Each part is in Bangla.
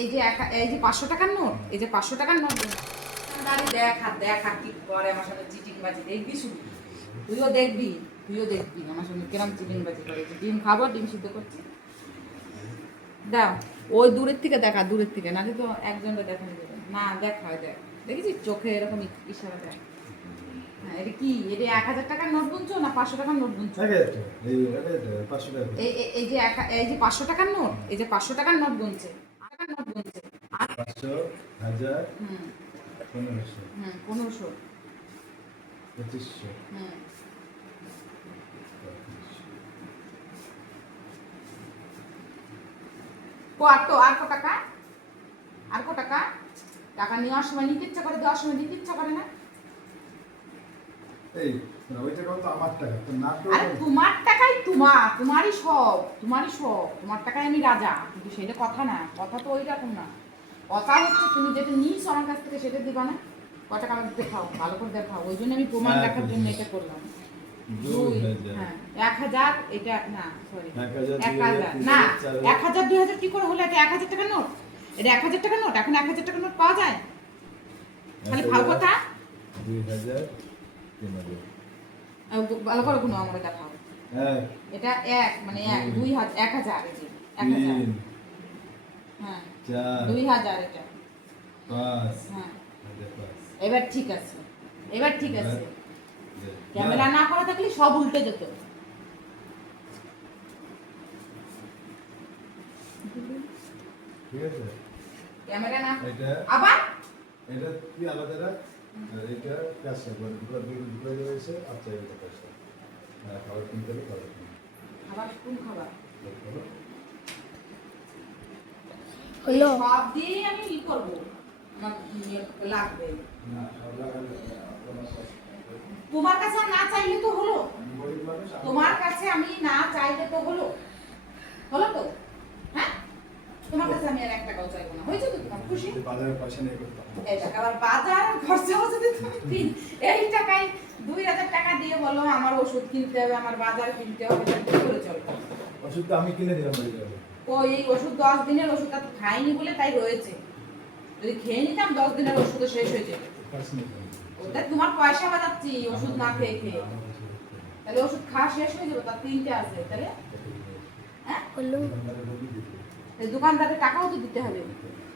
এই যে 500 টাকার নোট, এই যে 500 টাকার নোট দাঁড়ি দেখ আর কি করে আমার সামনে চিটিংবাজি দেখবি শুধু। তুইও দেখবি আমার সামনে কিরম চিটিংবাজি করে। ডিম খাবো, ডিম সিদ্ধ করছি। দাও ওই দূরের থেকে দেখা, দূরের থেকে, নাহলে তো একজনকে দেখানো যাবে না। দেখ দেখেছিস চোখে এরকম ইশারা দেয়। হ্যাঁ, এটা কি? এটা 1000 টাকার নোট গুনছো না 500 টাকার নোট গুনছো? এই যে 500 টাকার নোট, এই যে 500 টাকার নোট গুনছে, টাকার নোট গুনছে। 500, 1000, 1500, 1500, 2500, আর কত টাকা? আর কত টাকা? টাকা নেওয়ার সময় নিতে ইচ্ছা করে, দেওয়ার সময় দিতে ইচ্ছা করে না। এই ওই টাকা তো আমার টাকা, তো না তো। আরে তোমার টাকাই তোমারই সব। তোমার টাকায় আমি রাজা, কিন্তু সেটা কথা না। কথা তো ওই রকম না। কথা হচ্ছে তুমি যেটা নিস আমার কাছ থেকে সেটা দিবা না। কত টাকা আমাকে দেখাও, ভালো করে দেখাও। ওই জন্য আমি প্রমাণ রাখার জন্য এটা করলাম। 1000, এটা না, সরি, 1000 না, 1000 2000 কি করে হলো? এটা 1000 টাকার নোট, এটা 1000 টাকার নোট। এখন 1000 টাকার নোট পাওয়া যায়? খালি ভালো কথা। 2000, 3000, ভালো করে গুনো আমাকে দেখাও। এটা 1 মানে 1 2000, 1000, এই যে 1000, হ্যাঁ 2000, এটা 5, হ্যাঁ। এবার ঠিক আছে, ক্যামেরা না করা থাকলে সব উল্টে যেত। ঠিক আছে, ক্যামেরা না এটা আবার এটা তুই আলাদা রাখ, আর এটা কাজটা করে দুটো রয়েছে। আচ্ছা, এটা কাজটা খাবার কিনতে হবে, খাবার কোন খাবার হলো সব দিয়ে আমি কি করব? আমার লাগবে। না সব লাগালে তোমার কাছে না চাইলে তো হলো, তোমার কাছে আমি না চাইলে তো হলো তো, হ্যাঁ? তোমার কাছে আমি আর 1 টাকাও চাইবো না। হয়েছে তো? তোমার খুশি? বাজারের পয়সা নিয়ে করতে হবে। এই টাকা আবার বাজার খরচা যদি তুমি এই টাকায় 2000 টাকা দিয়ে বলো আমার ওষুধ কিনতে হবে, আমার বাজার কিনতে হবে, কি করে চলবে? ওষুধ তো আমি কিনে দিলাম বাড়ি যাবে। ও এই ওষুধ 10 দিনের ওষুধ আর খাইনি বলে তাই রয়েছে। যদি খেয়ে নিতাম 10 দিনের ওষুধ শেষ হয়ে যেত। ওটা তোমার পয়সা বাঁচাচ্ছি ওষুধ না খেয়ে। তাহলে ওষুধ খাওয়া শেষ হয়ে যাবে, তার 3টে আছে, তাহলে হ্যাঁ হলো দোকানদারের টাকাও তো দিতে হবে।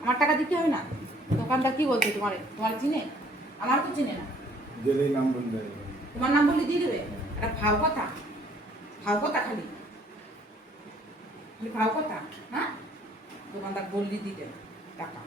আমার টাকা দিতে হবে না? দোকানদার কি বলছে তোমার চিনে? আমার তো চিনে না। দিলেই নাম বলবে। তোমার নাম বললে দিয়ে দেবে? একটা ভাও কথা খালি ভাও কথা। হ্যাঁ, দোকানদার বললি দিতে টাকা।